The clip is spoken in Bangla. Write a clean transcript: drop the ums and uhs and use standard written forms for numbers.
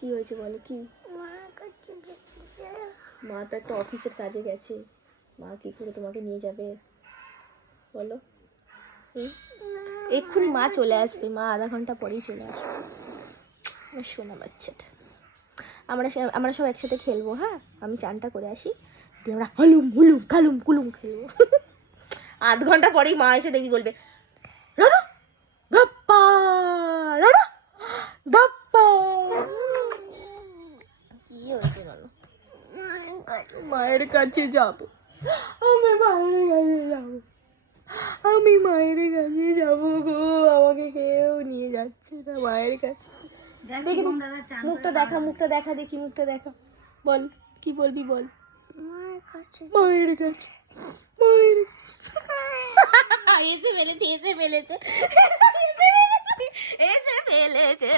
কি হয়েছে বলো? কি? মা তো একটা অফিসের কাজে গেছে, মা কি করে তোমাকে নিয়ে যাবে বলো? এক্ষুনি মা চলে আসবে, মা আধা ঘন্টা পরেই চলে আসবে। শোনা বাচ্চাটা, আমরা সব একসাথে খেলবো। হ্যাঁ, আমি চানটা করে আসি, দিয়ে আমরা হালুম হুলুম খালুম কুলুম খেলবো। আধ ঘন্টা পরেই মা এসে দেখি বলবে রানা গাপ্পা, রানা গাপ্পা। কি হয়েছে বলো? মায়ের কাছে যাবো, আমি মায়ের কাছে যাবো, আমি মায়ের কাছে যাবো গো, আমাকে কেউ নিয়ে যাচ্ছে না মায়ের কাছে। দেখি মুখটা দেখা, মুখটা দেখা, দেখি মুখটা দেখা, বল কি বলবি বল। মায়ের কাছে, মায়ের কাছে, মায়ের এসে ফেলেছে, এসে ফেলেছে, এসে ফেলেছে, এসে ফেলেছে।